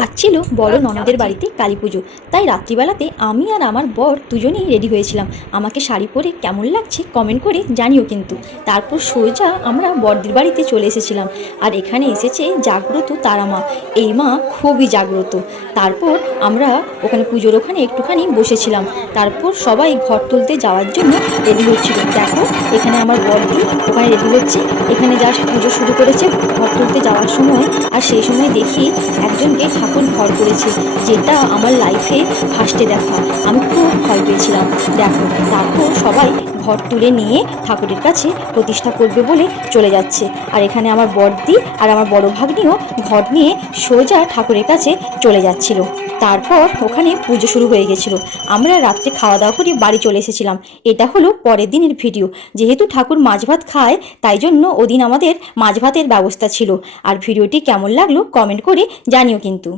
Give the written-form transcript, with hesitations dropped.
আজ ছিল বড় ননদের বাড়িতে কালী পুজো, তাই রাত্রিবেলাতে আমি আর আমার বর দুজনেই রেডি হয়েছিলাম। আমাকে শাড়ি পরে কেমন লাগছে কমেন্ট করে জানিও কিন্তু। তারপর সোজা আমরা বড়দির বাড়িতে চলে এসেছিলাম। আর এখানে এসেছে জাগ্রত তারা মা। এই মা খুবই জাগ্রত। তারপর আমরা ওখানে পুজোর ওখানে একটুখানি বসেছিলাম। তারপর সবাই ঘর তুলতে যাওয়ার জন্য রেডি হচ্ছিল। দেখো এখানে আমার বরদি ওখানে রেডি হচ্ছে। এখানে জাস্ট পুজো শুরু করেছে ঘর তুলতে যাওয়ার সময়। আর সেই সময় দেখি একজনকে ঠাকুর ঘর করেছে, যেটা আমার লাইফে ফার্স্টে দেখা। আমি খুব ভয় পেয়েছিলাম। দেখো তারপর সবাই ঘর তুলে নিয়ে ঠাকুরের কাছে প্রতিষ্ঠা করবে বলে চলে যাচ্ছে। আর এখানে আমার বড়দি আর আমার বড় ভাগ্নিও ঘর নিয়ে সোজা ঠাকুরের কাছে চলে যাচ্ছিল। তারপর ওখানে পুজো শুরু হয়ে গেছিলো। আমরা রাত্রে খাওয়া দাওয়া করে বাড়ি চলে এসেছিলাম। এটা হলো পরের দিনের ভিডিও। যেহেতু ঠাকুর মাছ ভাত খায়, তাই জন্য ওদিন আমাদের মাছ ভাতের ব্যবস্থা ছিল। আর ভিডিওটি কেমন লাগলো কমেন্ট করে জানিও কিন্তু।